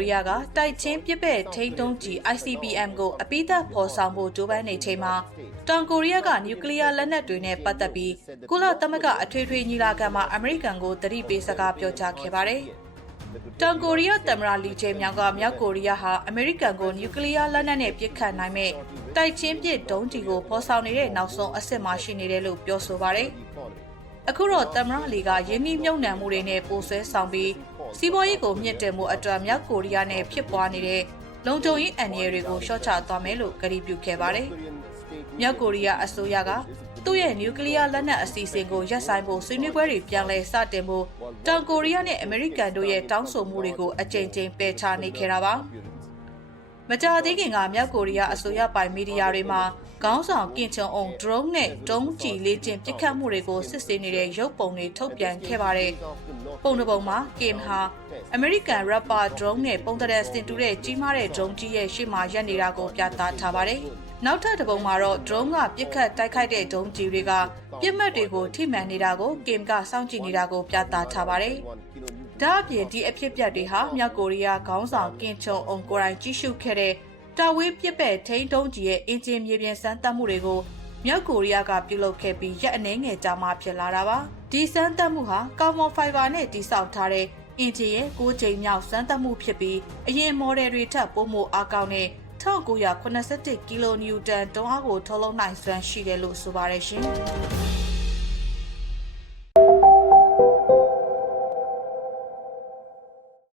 ရီးယားကတိုက်ချင်းပြစ်ပဲ့ထိန်းတုံးကြီး ICBM ကိုအပိသက်ဖော်ဆောင်ဖို့ကြိုးပမ်းနေချိန်မှာတောင်ကိုရီးယားကနျူကလ িয়ার လက်နက်တွေနဲ့ပတ်သက်ပြီးကုလသမဂ္ဂအထွေထွေညီလာခံမှာအမေရိကန်ကိုတတိပေးစကားပြောကြားခဲ့ပါတယ်။တောင်ကိုရီးယားသမ္မတလီဂျေမြောင်ကမြောက်ကိုရီးယားဟာအမေရိကန်ကိုနျူကလ িয়ার လက်နက်နဲ့ပစ်ခတ်နိုင်မဲ့တိုက်ချင်းပစ်ဒုံးကြီးကိုဖော်ဆောင်နေတဲ့နောက်ဆုံးအဆင့်မှာရှိနေတယ်လို့ပြောဆိုပါတယ်။အခုတော့သမ္မတလီကယင်းနှိမ့်မြုံနှံမှုတွေနဲ့ပိုဆွဲဆောင်ပြီး စီးပွားရေးကိုမြင့်တင်မှုအတွက်မြောက်ကိုရီးယားနဲ့ဖြစ်ပွားနေတဲ့လုံခြုံရေးအန္တရာယ်တွေကိုရှော့ချသွားမယ်လို့ကြေညာခဲ့ပါတယ်။မြောက်ကိုရီးယားအစိုးရကသူ့ရဲ့နျူကလ িয়ার လက်နက်အစီအစဉ်ကိုရပ်ဆိုင်းဖို့ဆွေးနွေးပွဲတွေပြန်လည်စတင်ဖို့တောင်ကိုရီးယားနဲ့အမေရိကန်တို့ရဲ့တောင်းဆိုမှုတွေကိုအကြိမ်ကြိမ်ပယ်ချနေခဲ့တာပါ။ မကြာသေးခင်ကမြောက်ကိုရီးယားအစိုးရပိုင်မီဒီယာတွေမှာခေါင်းဆောင်ကင်ချွန်အုံ drone နဲ့ဒုံးကျည်လေးကျင်ပစ်ခတ်မှုတွေကိုစစ်ဆေးနေတဲ့ရုပ်ပုံတွေထုတ်ပြန်ခဲ့ပါတယ်။ပုံတစ်ပုံမှာကင်ဟာအမေရိကန် rapper drone နဲ့ပုံတရစင်တူတဲ့ကြီးမားတဲ့ drone ကြီးရဲ့ရှေ့မှာရပ်နေတာကိုပြသထားပါတယ်။နောက်ထပ်တစ်ပုံမှာတော့ drone ကပစ်ခတ်တိုက်ခိုက်တဲ့ဒုံးကျည်တွေကပြစ်မှတ်တွေကိုထိမှန်နေတာကိုကင်ကစောင့်ကြည့်နေတာကိုပြသထားပါတယ်။ ဒါအပြင်ဒီအဖြစ်အပျက်တွေဟာမြောက်ကိုရီးယားခေါင်းဆောင်ကင်ချွန်အုံကိုယ်တိုင်ကြီးစုခဲ့တဲ့တာဝေးပြစ်ပဲ့ထိန်းတုံးကြီးရဲ့အင်ဂျင်မြေပြင်စမ်းသပ်မှုတွေကိုမြောက်ကိုရီးယားကပြုလုပ်ခဲ့ပြီးရက်အနည်းငယ်ကြာမှဖြစ်လာတာပါဒီစမ်းသပ်မှုဟာကာမွန်ဖိုင်ဘာနဲ့တိစောက်ထားတဲ့အင်ဂျင်ရဲ့6ချိန်မြောက်စမ်းသပ်မှုဖြစ်ပြီးအရင်မော်ဒယ်တွေထက်ပိုမိုအားကောင်းတဲ့1981ကီလိုနျူတန်တွန်းအားကိုထုတ်လုပ်နိုင်စွမ်းရှိတယ်လို့ဆိုပါတယ်ရှင်